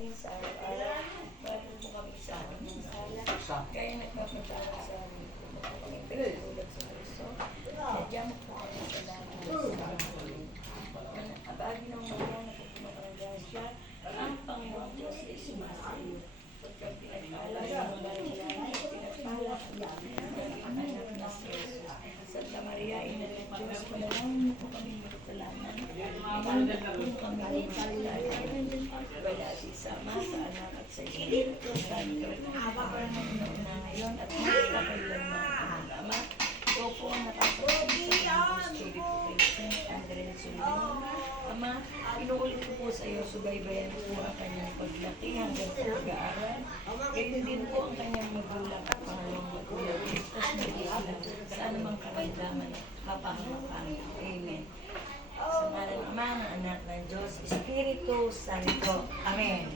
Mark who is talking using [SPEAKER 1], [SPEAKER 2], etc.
[SPEAKER 1] namin sa araw-araw. Po kami sa sala. Kaya nagpapatawag sa amin kami pinagulad sa puso. Sadya mo po kami sa lahat sa amin. Abagi ng mga na po ang grasya. Ang Panginoon Diyos ay sumasa iyo. Pagkat ng langit, pinagpala ang na si. Santa Maria, Ina ng Diyos, panalangin mo po kami magkalanan. Inulit po kami magkalanan. Wala si Sama sa anak at sa Espiritu Santo. Kaparang na ngayon at magkakailanman. Aming Ama, ikaw po ang nakapagpapit sa Espiritu kay Saint Andres Solano. Ama, inuulit ko po sa iyo, subaybayan po ang kanyang paglaki hanggang sa pag-aaral. Kayo din po ang kanyang magulang at pangalawang magulang. Tapos nag-iilang sa anumang karamdaman at. Amen. Dios Espíritu Santo. Amén.